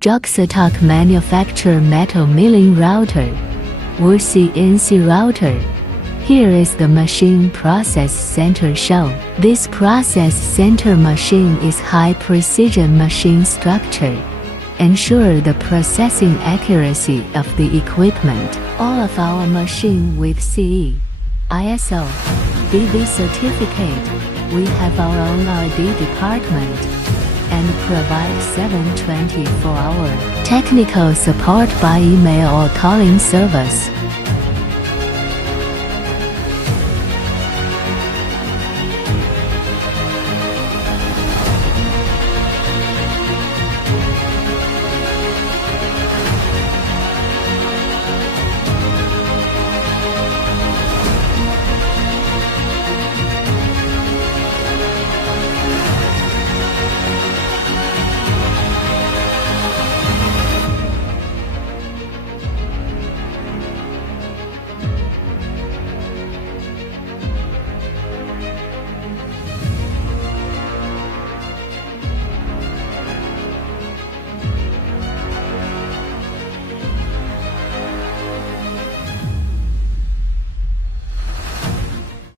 Joxatoc manufacture metal milling router or CNC router. Here is the machine process center shown. This process center machine is high precision machine structure. Ensure the processing accuracy of the equipment. All of our machine with CE, ISO, BV certificate. We have our own R&D department and provide 7/24-hour technical support by email or calling service.